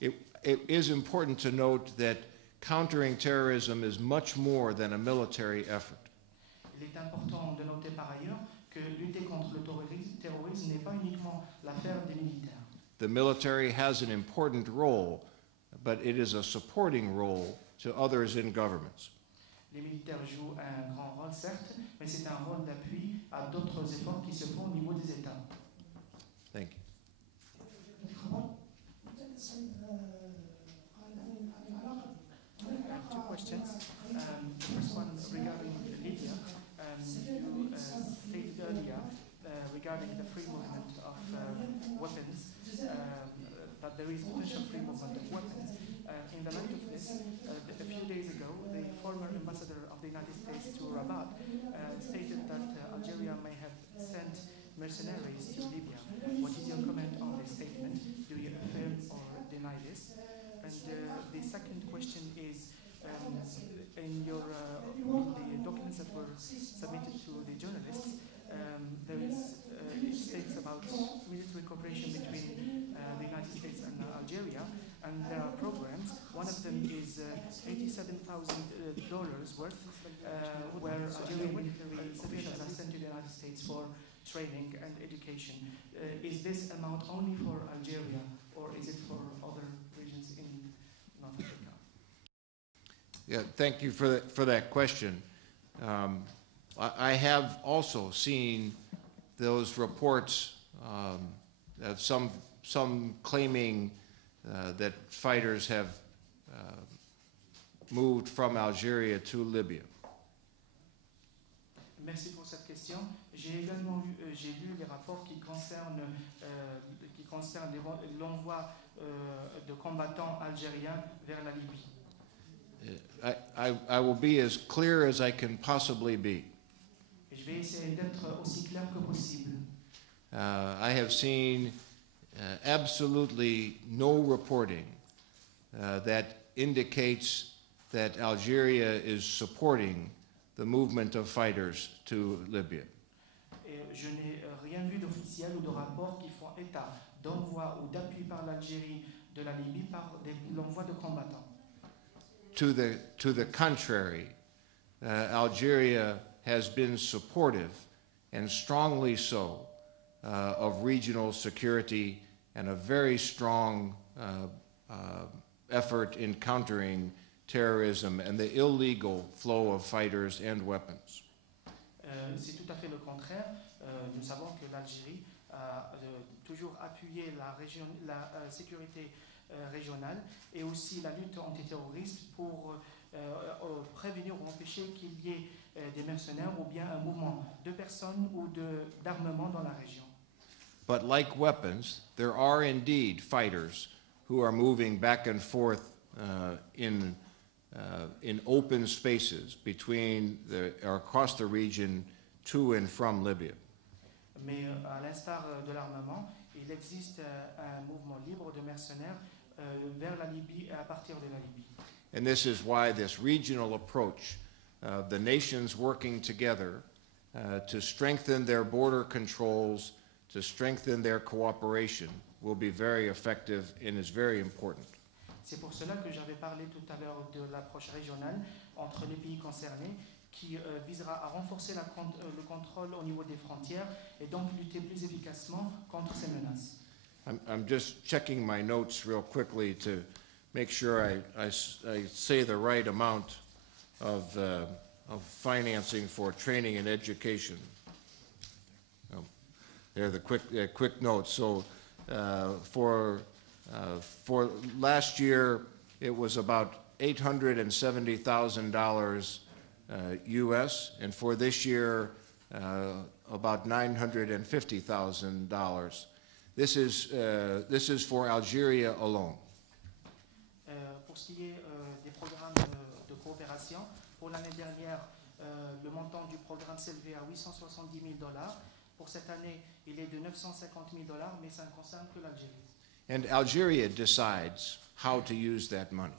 It is important to note that countering terrorism is much more than a military effort. Il est important de noter par ailleurs que lutter contre le terrorisme n'est pas uniquement l'affaire des militaires. The military has an important role, but it is a supporting role to others in governments. Les militaires jouent un grand rôle, certes, mais c'est un rôle d'appui à d'autres efforts qui se font au niveau des États. Thank you. Two questions. The first one regarding Libya. You stated earlier regarding the free movement of weapons, that there is potential free movement of weapons. In the light of this, a few days ago, the former ambassador of the United States to Rabat stated that Algeria may have sent mercenaries to Libya. What is your comment on this statement? Do you affirm or deny this? And the second question is, in the documents that were submitted to the journalists, there is it states about military cooperation between the United States and Algeria, and there are programs. One of them is $87,000 worth, where Algerian military officials are sent to the United States for training and education. Is this amount only for Algeria, or is it for other regions in North Africa? Yeah, thank you for that question. I have also seen those reports of some claiming that fighters have moved from Algeria to Libya. Merci pour cette question. J'ai également j'ai lu les rapports qui concernent l'envoi de combattants algériens vers la Libye. I will be as clear as I can possibly be. Je vais essayer d'être aussi clair que possible. I have seen absolutely no reporting that indicates that Algeria is supporting the movement of fighters to Libya. Et je n'ai rien vu d'officiel ou de rapport qui font état d'envoi ou d'appui par l'Algérie de la Libye par l'envoi de combattants. To the contrary, Algeria has been supportive, and strongly so, of regional security and a very strong effort in countering terrorism and the illegal flow of fighters and weapons. C'est tout à fait le contraire. Nous savons que l'Algérie a toujours appuyé la sécurité régionale et aussi la lutte antiterroriste pour prévenir ou empêcher qu'il y ait des mercenaires ou bien un mouvement de personnes ou d'armement dans la région. But like weapons, there are indeed fighters who are moving back and forth in open spaces between or across the region to and from Libya. Mais à l'instar de l'armement, il existe un mouvement libre de mercenaires vers la Libye et à partir de la Libye. And this is why this regional approach, the nations working together to strengthen their border controls, to strengthen their cooperation, will be very effective and is very important. C'est pour cela que j'avais parlé tout à l'heure de l'approche régionale entre les pays concernés qui visera à renforcer le contrôle au niveau des frontières et donc lutter plus efficacement contre ces menaces. I'm just checking my notes real quickly to make sure I say the right amount of financing for training and education. Oh, there are the quick notes. So for last year, it was about $870,000 U.S., and for this year, about $950,000. This is for Algeria alone. Pour ce qui est des programmes de coopération, pour l'année dernière, le montant du programme s'élevait à $870,000. Pour cette année, il est de $950,000, mais ça ne concerne que l'Algérie. And Algeria decides how to use that money.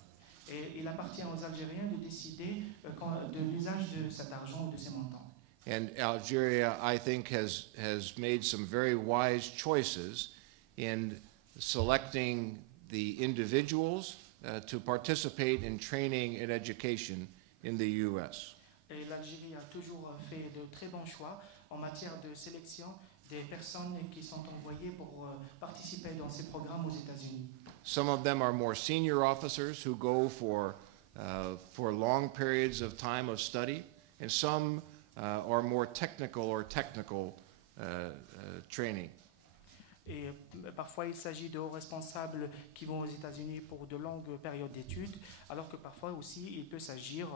Et il appartient aux Algériens de décider de l'usage de cet argent ou de ces montants. And Algeria, I think, has made some very wise choices in selecting the individuals to participate in training and education in the U.S. Et l'Algérie a toujours fait de très bons choix en matière de sélection des personnes qui sont envoyées pour participer dans ces programmes aux États-Unis. Some of them are more senior officers who go for long periods of time of study, and some are more technical training. Et parfois, il s'agit de hauts responsables qui vont aux États-Unis pour de longues périodes d'études, alors que parfois aussi, il peut s'agir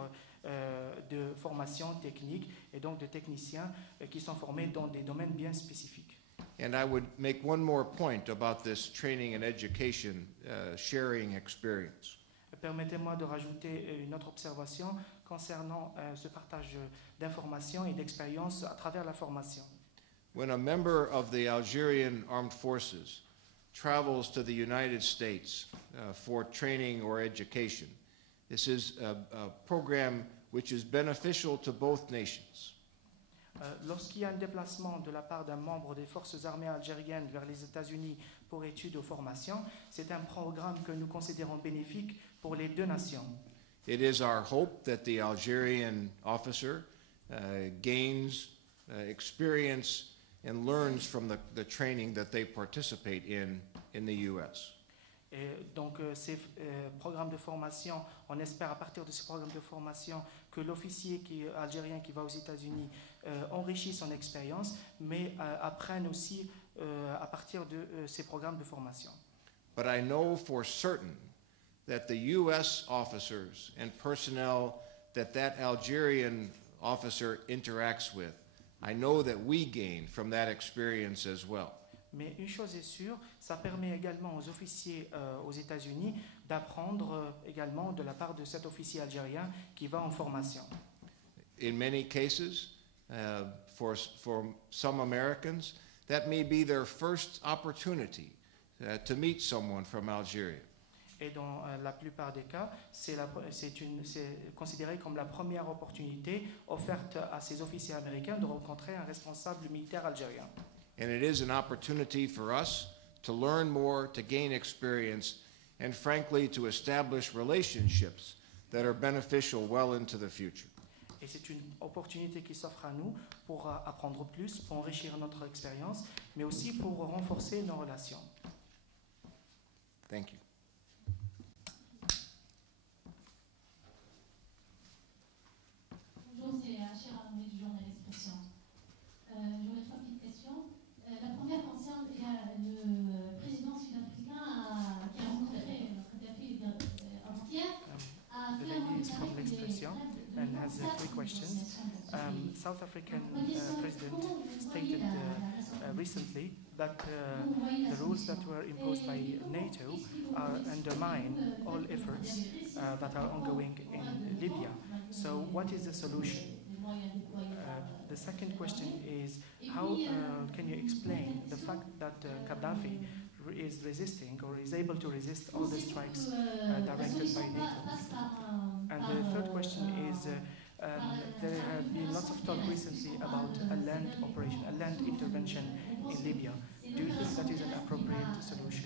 de formations techniques et donc de techniciens qui sont formés dans des domaines bien spécifiques. And I would make one more point about this training and education sharing experience. Permettez-moi de rajouter une autre observation concernant ce partage d'informations et d'expériences à travers la formation. When a member of the Algerian Armed Forces travels to the United States for training or education, this is a program which is beneficial to both nations. Lorsqu'il y a un déplacement de la part d'un membre des forces armées algériennes vers les États-Unis pour études ou formations, c'est un programme que nous considérons bénéfique pour les deux nations. It is our hope that the Algerian officer gains experience and learns from the training that they participate in the U.S. Et donc ces programmes de formation, on espère à partir de ces programmes de formation que l'officier algérien qui va aux États-Unis enrichit son expérience, mais apprenne aussi à partir de ces programmes de formation. But I know for certain that the U.S. officers and personnel that Algerian officer interacts with, I know that we gain from that experience as well. Mais une chose est sûre, ça permet également aux officiers aux États-Unis d'apprendre également de la part de cet officier algérien qui va en formation. In many cases, for some Americans, that may be their first opportunity to meet someone from Algeria. Et dans la plupart des cas, c'est considéré comme la première opportunité offerte à ces officiers américains de rencontrer un responsable militaire algérien. And it is an opportunity for us to learn more, to gain experience, and frankly, to establish relationships that are beneficial well into the future. Et c'est une opportunité qui s'offre à nous pour apprendre plus, pour enrichir notre expérience, mais aussi pour renforcer nos relations. Thank you. Bonjour, c'est Achir Amouri du journal Expression. J'aurais trois petites questions. La première concerne le président sud-africain qui a rencontré Kadhafi avant-hier. The lady is from L'Expression and has three questions. South African president stated recently that the rules that were imposed by NATO undermine all efforts that are ongoing in Libya. So what is the solution? The second question is, how can you explain the fact that Gaddafi is resisting or is able to resist all the strikes directed by NATO? And the third question is, there have been lots of talk recently about a land operation, a land intervention in Libya. Do you think that is an appropriate solution?